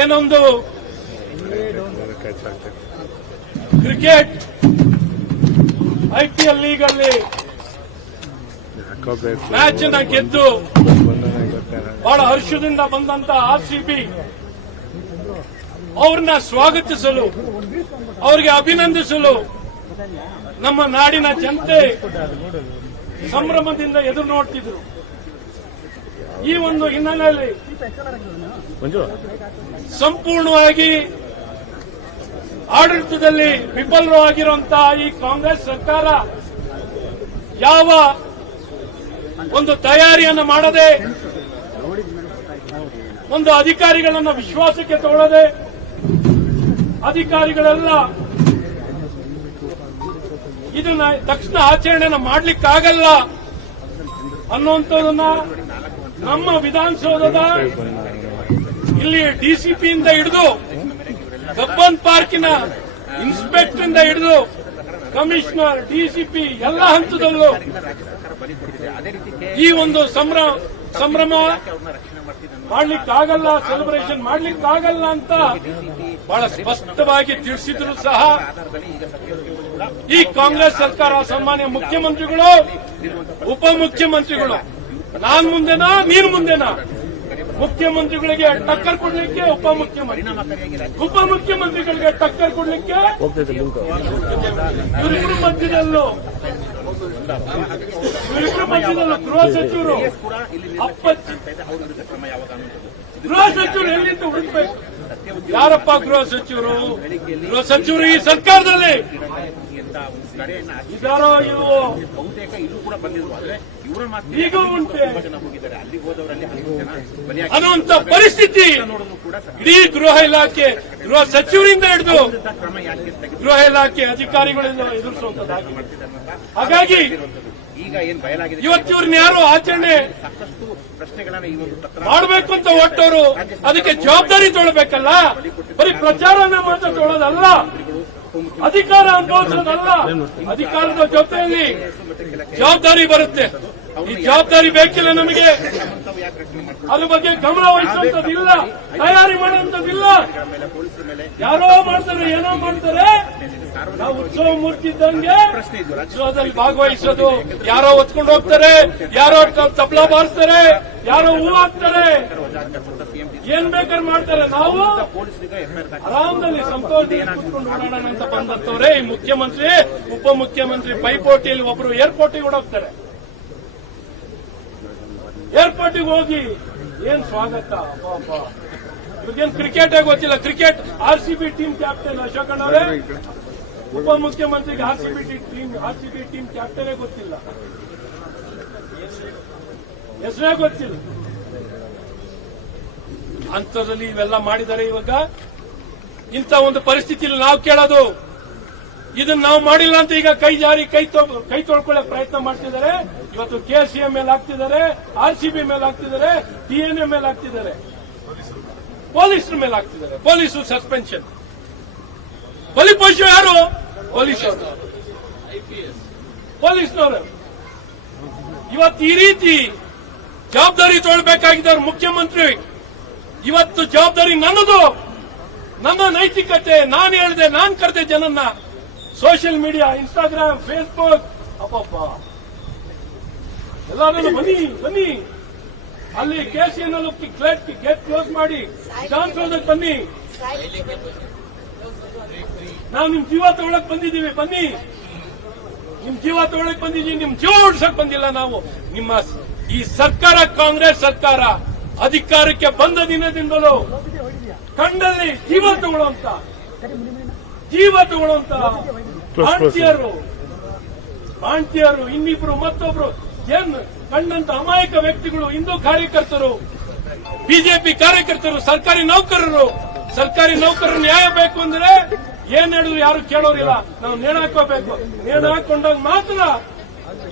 ಏನೊಂದು cricket I P L league ಅಲ್ಲಿ ಮ್ಯಾಚ್ನ ಗೆದ್ದು ಬಹಳ ಹರ್ಷದಿಂದ ಬಂದಂತ ಆರ್ ಸಿ ಬಿ ಅವ್ರನ್ನ ಸ್ವಾಗತಿಸಲು ಅವರಿಗೆ ಅಭಿನಂದಿಸಲು ನಮ್ಮ ನಾಡಿನ ಜನತೆ ಸಂಭ್ರಮದಿಂದ ಎದುರು ನೋಡ್ತಿದ್ರು. ಈ ಒಂದು ಹಿನ್ನೆಲೆಯಲ್ಲಿ ಸಂಪೂರ್ಣವಾಗಿ ಆಡಳಿತದಲ್ಲಿ ವಿಫಲವಾಗಿರುವಂತಹ ಈ ಕಾಂಗ್ರೆಸ್ ಸರ್ಕಾರ ಯಾವ ಒಂದು ತಯಾರಿಯನ್ನು ಮಾಡದೆ ಒಂದು ಅಧಿಕಾರಿಗಳನ್ನು ವಿಶ್ವಾಸಕ್ಕೆ ತಗೊಳ್ಳದೆ ಅಧಿಕಾರಿಗಳೆಲ್ಲ ಇದನ್ನ ತಕ್ಷಣ ಆಚರಣೆನ ಮಾಡಲಿಕ್ಕಾಗಲ್ಲ ಅನ್ನುವಂಥದನ್ನ ನಮ್ಮ ವಿಧಾನಸೌಧದ ಇಲ್ಲಿ ಡಿಸಿಪಿಯಿಂದ ಹಿಡಿದು ಕಬ್ಬನ್ ಪಾರ್ಕಿನ ಇನ್ಸ್ಪೆಕ್ಟರ್ ಇಂದ ಹಿಡಿದು ಕಮಿಷನರ್, ಡಿಸಿಪಿ ಎಲ್ಲ ಹಂತದಲ್ಲೂ ಈ ಒಂದು ಸಂಭ್ರಮ ಸಂಭ್ರಮ ಮಾಡ್ಲಿಕ್ಕಾಗಲ್ಲ ಸೆಲೆಬ್ರೇಷನ್ ಮಾಡ್ಲಿಕ್ಕಾಗಲ್ಲ ಅಂತ ಬಹಳ ಸ್ಪಷ್ಟವಾಗಿ ತಿಳಿಸಿದ್ರು ಸಹ ಈ ಕಾಂಗ್ರೆಸ್ ಸರ್ಕಾರ ಸಾಮಾನ್ಯ ಮುಖ್ಯಮಂತ್ರಿಗಳು ಉಪಮುಖ್ಯಮಂತ್ರಿಗಳು ನಾನ್ ಮುಂದೆನಾ ನೀನ್ ಮುಂದೆನಾ? ಮುಖ್ಯಮಂತ್ರಿಗಳಿಗೆ ಟಕ್ಕರ್ ಕೊಡ್ಲಿಕ್ಕೆ ಉಪಮುಖ್ಯಮಂತ್ರಿ. ಉಪಮುಖ್ಯಮಂತ್ರಿಗಳಿಗೆ ಟಕ್ಕರ್ ಕೊಡ್ಲಿಕ್ಕೆ ಇವರಿಬ್ಬರು ಮಧ್ಯದಲ್ಲೂ. ಗೃಹ ಸಚಿವರು ಗೃಹ ಸಚಿವರು ಎಲ್ಲಿಂದ ಹುಡುಕ್ಬೇಕು? ಯಾರಪ್ಪ ಗೃಹ ಸಚಿವರು? ಗೃಹ ಸಚಿವರು ಈ ಸರ್ಕಾರದಲ್ಲಿ? ಇದಾರೋ ಬಹುತೇಕ ಕೂಡ ಇವರ ಜನ ಹೋಗಿದ್ದಾರೆ ಜನ ಪರಿಸ್ಥಿತಿ ಇಡೀ ಗೃಹ ಇಲಾಖೆ, ಗೃಹ ಸಚಿವರಿಂದ ಹಿಡಿದು ಕ್ರಮ ಯಾಕೆ ಗೃಹ ಇಲಾಖೆ ಅಧಿಕಾರಿಗಳಿಂದ ಎದುರಿಸುವಂತದ್ದಾಗಿದೆ ಹಾಗಾಗಿ ಈಗ ಏನ್ ಬಯಲಾಗಿದೆ ಇವತ್ತು ಇವ್ರನ್ನ ಯಾರು ಆಚರಣೆ ಸಾಕಷ್ಟು ಪ್ರಶ್ನೆಗಳನ್ನ ಈ ಒಂದು ತಕ್ಕ ಮಾಡಬೇಕು ಅಂತ ಹೊಟ್ಟವರು ಅದಕ್ಕೆ ಜವಾಬ್ದಾರಿ ತೊಳಬೇಕಲ್ಲ ಬರೀ ಪ್ರಚಾರನ ಮಾತ್ರ ತೊಳೋದಲ್ಲ ಅಧಿಕಾರ ಅನುಭವಿಸೋದಲ್ಲ? ಅಧಿಕಾರದ ಜೊತೆಯಲ್ಲಿ ಜವಾಬ್ದಾರಿ ಬರುತ್ತೆ. ಈ ಜವಾಬ್ದಾರಿ ಬೇಕಿಲ್ಲ ನಮಗೆ. ಅದ್ರ ಬಗ್ಗೆ ಗಮನ ವಹಿಸುವಂತದಿಲ್ಲ ತಯಾರಿ ಮಾಡುವಂತದಿಲ್ಲ ಯಾರೋ ಮಾಡ್ತಾರೆ ಏನೋ ಮಾಡ್ತಾರೆ ನಾವು ಉತ್ಸವ ಮೂರ್ತಿ ಇದ್ದಂಗೆ ಉತ್ಸವದಲ್ಲಿ ಭಾಗವಹಿಸೋದು. ಯಾರೋ ಹೊತ್ಕೊಂಡು ಹೋಗ್ತಾರೆ. ಯಾರೋ ತಬ್ಲ ಬಾರಿಸ್ತಾರೆ. ಯಾರೋ ಹೂ ಹಾಕ್ತಾರೆ. ಏನ್ ಬೇಕಾದ್ರೆ ಮಾಡ್ತಾರೆ. ನಾವು ಆರಾಮದಲ್ಲಿ ಸಂತೋಷ ಕೂತ್ಕೊಂಡು ಓಡಾಡೋಣ ಅಂತ ಬಂದಂತವ್ರೆ ಈ ಮುಖ್ಯಮಂತ್ರಿ ಉಪಮುಖ್ಯಮಂತ್ರಿ ಪೈಪೋಟಿಯಲ್ಲಿ ಒಬ್ರು ಏರ್ಪೋರ್ಟಿಗೆ ಓಡೋಗ್ತಾರೆ. ಏರ್ಪೋರ್ಟಿಗೆ ಹೋಗಿ ಏನ್ ಸ್ವಾಗತ? ಇವ್ರಿಗೇನ್ ಕ್ರಿಕೆಟ್ ಗೊತ್ತಿಲ್ಲ? Cricket R C B team captain Ashok ಅವರೇ ಉಪಮುಖ್ಯಮಂತ್ರಿಗೆ R C B team R C team ಕ್ಯಾಪ್ಟನೇ ಗೊತ್ತಿಲ್ಲ. ಹೆಸರೇ ಗೊತ್ತಿಲ್ಲ. ಅಂತರಲ್ಲಿ ಇವೆಲ್ಲ ಮಾಡಿದ್ದಾರೆ ಇವಾಗ ಇಂಥ ಒಂದು ಪರಿಸ್ಥಿತಿಯಲ್ಲಿ ನಾವು ಕೇಳೋದು, ಇದನ್ನ ನಾವು ಮಾಡಿಲ್ಲ ಅಂತ ಈಗ ಕೈ ಜಾರಿ, ಕೈ ಕೈ ತೊಳ್ಕೊಳ್ಳೋಕೆ ಪ್ರಯತ್ನ ಮಾಡ್ತಿದ್ದಾರೆ. ಇವತ್ತು ಕೆ ಸಿ ಎಂ ಮೇಲೆ ಹಾಕ್ತಿದ್ದಾರೆ ಆರ್ ಸಿ ಬಿ ಮೇಲೆ ಆಗ್ತಿದ್ದಾರೆ ಡಿಎನ್ಎ ಮೇಲೆ ಆಗ್ತಿದ್ದಾರೆ ಪೊಲೀಸರ ಮೇಲೆ ಹಾಕ್ತಿದ್ದಾರೆ. ಪೊಲೀಸರು ಸಸ್ಪೆನ್ಷನ್ ಬಲಿಪಶು ಯಾರು? ಪೊಲೀಸ್ ಪೊಲೀಸ್ನವರು. ಇವತ್ತು ಈ ರೀತಿ ಜವಾಬ್ದಾರಿ ತೊಳ್ಬೇಕಾಗಿದ್ದವ್ರು ಮುಖ್ಯಮಂತ್ರಿ. ಇವತ್ತು ಜವಾಬ್ದಾರಿ ನನ್ನದು. ನನ್ನ ನೈತಿಕತೆ ನಾನು ಹೇಳಿದೆ ನಾನು ಕರೆದೆ ಜನನ್ನ. ಸೋಷಿಯಲ್ ಮೀಡಿಯಾ ಇನ್ಸ್ಟಾಗ್ರಾಮ್ ಫೇಸ್ಬುಕ್ ಅಪ್ಪಪ್ಪ ಎಲ್ಲರೂ ಬನ್ನಿ ಬನ್ನಿ. ಅಲ್ಲಿ ಕೆಸಿಎನ್ಎಲ್ ಗೇಟ್ ಕ್ಲೋಸ್ ಮಾಡಿ. ವಿಧಾನಸೌಧಕ್ಕೆ ಬನ್ನಿ. ನಾವು ನಿಮ್ ಜೀವ ತಗೊಳಕ್ ಬಂದಿದ್ದೀವಿ, ಬನ್ನಿ. ನಿಮ್ ಜೀವ ತಗೊಳಕ್ ಬಂದಿದ್ದೀವಿ ನಿಮ್ ಜೀವ ಉಡ್ಸಕ್ ಬಂದಿಲ್ಲ ನಾವು. ನಿಮ್ಮ ಈ ಸರ್ಕಾರ ಕಾಂಗ್ರೆಸ್ ಸರ್ಕಾರ ಅಧಿಕಾರಕ್ಕೆ ಬಂದ ದಿನದಿಂದಲೂ ಕಂಡಲ್ಲಿ ಜೀವ ತಗೊಳ್ಳುವಂತ ಜೀವ ತಗೊಳ್ಳುವಂತ ಆಂಟಿಯರು ಆಂಟಿಯರು ಇನ್ನಿಬ್ರು ಮತ್ತೊಬ್ರು, ಏನ್ ಕಂಡಂತ ಅಮಾಯಕ ವ್ಯಕ್ತಿಗಳು, ಹಿಂದೂ ಕಾರ್ಯಕರ್ತರು, ಬಿಜೆಪಿ ಕಾರ್ಯಕರ್ತರು, ಸರ್ಕಾರಿ ನೌಕರರು ಸರ್ಕಾರಿ ನೌಕರರು ನ್ಯಾಯ ಬೇಕು ಅಂದ್ರೆ ಏನ್ ಹೇಳಿದ್ರು ಯಾರು ಕೇಳೋರಿಲ್ಲ. ನಾವು ನೇಣು ಹಾಕೋಬೇಕು ನೇಣು ಹಾಕೊಂಡಾಗ ಮಾತ್ರ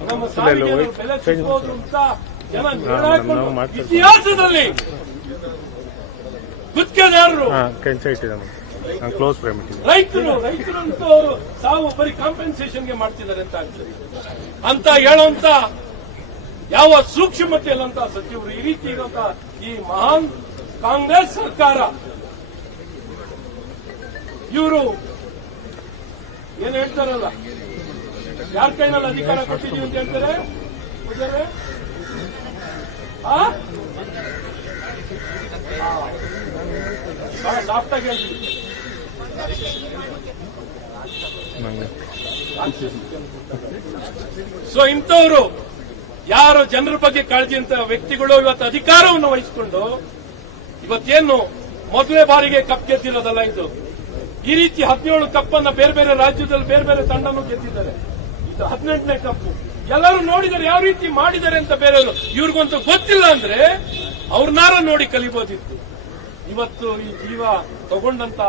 ನಮ್ಮ ಸಾರಿಗೆ ನಾವು ಬೆಲೆ ಸಿಗ್ಬೋದು ಅಂತ ಜನ ನೇಣು ಹಾಕೊಂಡು ಇತಿಹಾಸದಲ್ಲಿ ಗುತ್ತಿಗೆದಾರರು. ಕ್ಲೋಸ್ ಇಟ್ಟಿದ್ದೀನಿ ರೈತರು ಅಂತ ಅವರು ಸಾವು ಬರೀ ಕಾಂಪೆನ್ಸೇಷನ್ಗೆ ಮಾಡ್ತಿದ್ದಾರೆ ಅಂತ ಆಗ್ತದೆ. ಅಂತ ಹೇಳುವಂತ ಯಾವ ಸೂಕ್ಷ್ಮತೆ ಇಲ್ಲಂತ ಸಚಿವರು ಈ ರೀತಿ ಇರುವಂತ ಈ ಮಹಾನ್ ಕಾಂಗ್ರೆಸ್ ಸರ್ಕಾರ ಇವರು ಏನು ಹೇಳ್ತಾರಲ್ಲ? ಯಾರ ಕೈನಲ್ಲಿ ಅಧಿಕಾರ ಕೊಟ್ಟಿದ್ದೀವಿ ಅಂತ ಹೇಳ್ತಾರೆ? ಸೊ ಇಂಥವ್ರು ಯಾರು ಜನರ ಬಗ್ಗೆ ಕಾಳಜಿ ಅಂತ ವ್ಯಕ್ತಿಗಳು ಇವತ್ತು ಅಧಿಕಾರವನ್ನು ವಹಿಸಿಕೊಂಡು ಇವತ್ತೇನು ಮೊದಲೇ ಬಾರಿಗೆ ಕಪ್ ಗೆದ್ದಿರೋದಲ್ಲ ಇದು? ಈ ರೀತಿ ಹದಿನೇಳು ಕಪ್ಪನ್ನು ಬೇರೆ ಬೇರೆ ರಾಜ್ಯದಲ್ಲಿ ಬೇರೆ ಬೇರೆ ತಂಡನು ಗೆದ್ದಿದ್ದಾರೆ. ಇದು ಹದಿನೆಂಟನೇ ಕಪ್ಪು. ಎಲ್ಲರೂ ನೋಡಿದರೆ ಯಾವ ರೀತಿ ಮಾಡಿದ್ದಾರೆ ಅಂತ ಬೇರೆಯವರು. ಇವ್ರಿಗಂತೂ ಗೊತ್ತಿಲ್ಲ ಅಂದ್ರೆ ಅವ್ರನ್ನಾರ ನೋಡಿ ಕಲಿಬೋದಿತ್ತು. ಇವತ್ತು ಈ ಜೀವ ತಗೊಂಡಂತ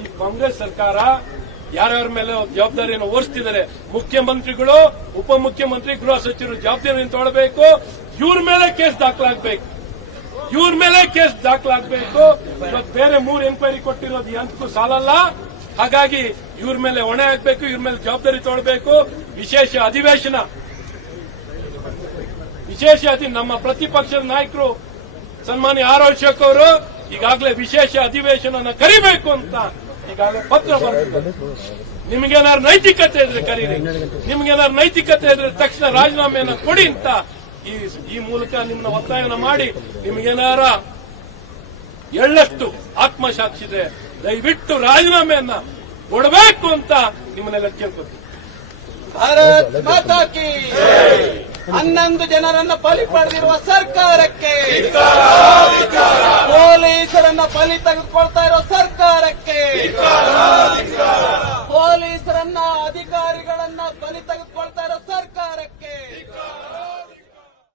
ಈ ಕಾಂಗ್ರೆಸ್ ಸರ್ಕಾರ ಯಾರ್ಯಾರ ಮೇಲೆ ಜವಾಬ್ದಾರಿಯನ್ನು ಓಡಿಸ್ತಿದ್ದಾರೆ ಮುಖ್ಯಮಂತ್ರಿಗಳು, ಉಪಮುಖ್ಯಮಂತ್ರಿ, ಗೃಹ ಸಚಿವರು ಜವಾಬ್ದಾರಿಯನ್ನು ತೊಗೊಳ್ಬೇಕು. ಇವ್ರ ಮೇಲೆ ಕೇಸ್ ದಾಖಲಾಗಬೇಕು. ಇವ್ರ ಮೇಲೆ ಕೇಸ್ ದಾಖಲಾಗಬೇಕು. ಇವತ್ತು ಬೇರೆ ಮೂರು ಎನ್ಕ್ವೈರಿ ಕೊಟ್ಟಿರೋದು ಎಂತಕ್ಕೂ ಸಾಲಲ್ಲ. ಹಾಗಾಗಿ ಇವ್ರ ಮೇಲೆ ಹೊಣೆ ಹಾಕ್ಬೇಕು, ಇವ್ರ ಮೇಲೆ ಜವಾಬ್ದಾರಿ ತೊಗೊಳ್ಬೇಕು. ವಿಶೇಷ ಅಧಿವೇಶನ. ವಿಶೇಷ ಅತಿ ನಮ್ಮ ಪ್ರತಿಪಕ್ಷದ ನಾಯಕರು, ಸನ್ಮಾನ್ಯ ಆರ್ ಅಶೋಕ್ ಅವರು ಈಗಾಗಲೇ ವಿಶೇಷ ಅಧಿವೇಶನ ಕರಿಬೇಕು ಅಂತ ಈಗಾಗಲೇ ಪತ್ರ ಬರೆದಿದ್ದಾರೆ. ನಿಮ್ಗೇನಾದ್ರು ನೈತಿಕತೆ ಇದ್ರೆ ಕರೀರಿ. ನಿಮ್ಗೇನಾದ್ರು ನೈತಿಕತೆ ಇದ್ರೆ ತಕ್ಷಣ ರಾಜೀನಾಮೆಯನ್ನು ಕೊಡಿ ಅಂತ ಈ ಈ ಮೂಲಕ ನಿಮ್ಮನ್ನ ಒತ್ತಾಯನ ಮಾಡಿ ನಿಮಗೇನಾರ ಎಳ್ಳಷ್ಟು ಆತ್ಮಸಾಕ್ಷಿ ಇದೆ ದಯವಿಟ್ಟು ರಾಜೀನಾಮೆಯನ್ನ ಕೊಡಬೇಕು ಅಂತ ನಿಮ್ಮನ್ನೆಲ್ಲ ಕೇಳ್ಕೊತೀನಿ. ಭಾರತ್ ಮಾತಾ ಕಿ ಹನ್ನೊಂದು ಜನರನ್ನ ಬಲಿ ಪಡೆದಿರುವ ಸರ್ಕಾರಕ್ಕೆ ಪೊಲೀಸರನ್ನ ಬಲಿ ತೆಗೆದುಕೊಳ್ತಾ ಇರೋ ಸರ್ಕಾರಕ್ಕೆ